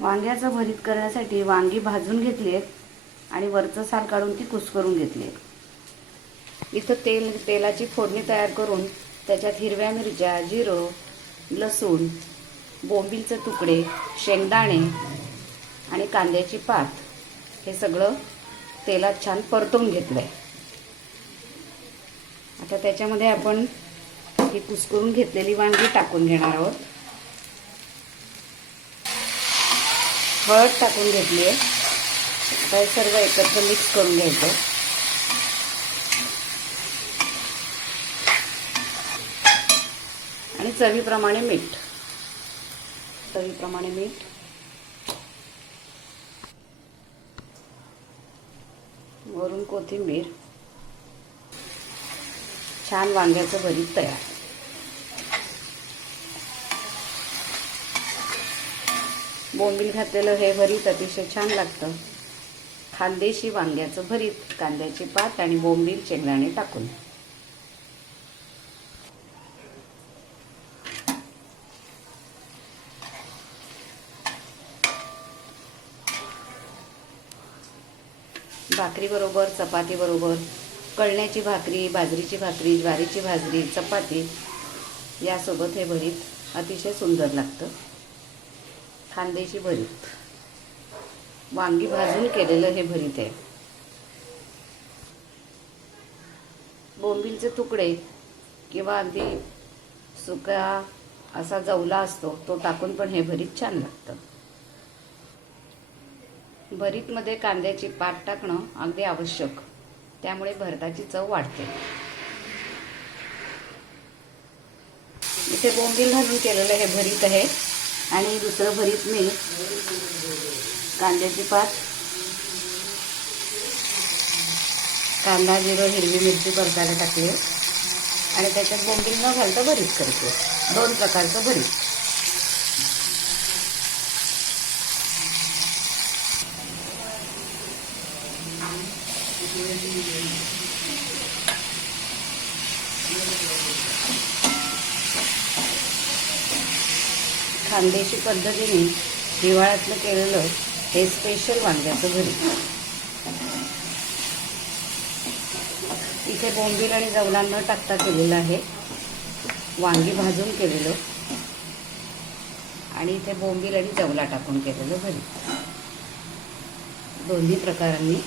वांग्याचं भरीत करण्यासाठी वांगी भाजून घेतली आहेत आणि वरचं साल काढून ती कुस्करून घेतली आहे। इथं तेलाची फोडणी तयार करून त्याच्यात हिरव्या मिरच्या, जिरं, लसूण, बोंबीलचे तुकडे, शेंगदाणे आणि कांद्याची पात हे सगळं तेलात छान परतवून घेतलं आहे। आता त्याच्यामध्ये आपण ही कुस्करून घेतलेली वांगी टाकून घेणार आहोत। हळद टाकून घेतली आहे। आता हे सर्व एकत्र मिक्स करून घ्यायचं। आणि चवीप्रमाणे मीठ, वरून कोथिंबीर। छान वांग्याचं भरीत तयार। बोंबील घातलेलं हे भरीत अतिशय छान लागतं। खानदेशी वांग्याचं भरीत, कांद्याची पात आणि बोंबील शेंगदाणे टाकून। भाकरी बरोबर, चपाती बरोबर, कळण्याची भाकरी, बाजरीची भाकरी, ज्वारीची भाकरी, चपाती यासोबत हे भरीत अतिशय सुंदर लागतं। खानदेशी भरीत, वांगी भाजून केलेलं हे भरीत आहे। बोंबीलचे तुकडे किंवा अगदी सुका असा जवला असतो तो टाकून पण हे भरीत छान लागतं। भरीतमध्ये कांद्याची पात टाकणं अगदी आवश्यक, त्यामुळे भरताची चव वाढते। इथे बोंबील घालून केलेलं हे भरीत आहे आणि दुसरं भरीत मी कांद्याची पात, कांदा, जिरं, हिरवी मिरची परतायला टाकली आणि त्याच्यात बोंबील न घालता भरीत करते। दोन प्रकारचं भरीत। खानदेशी पद्धतीने हिवाळ्यातलं केलेलं हे स्पेशल वांग्याचं भरीत। इथे बोंबील आणि जवला न टाकता केलेलं आहे, वांगी भाजून केलेलं आणि इथे बोंबील आणि जवला टाकून केलेलं भरीत। दोन्ही प्रकारांनी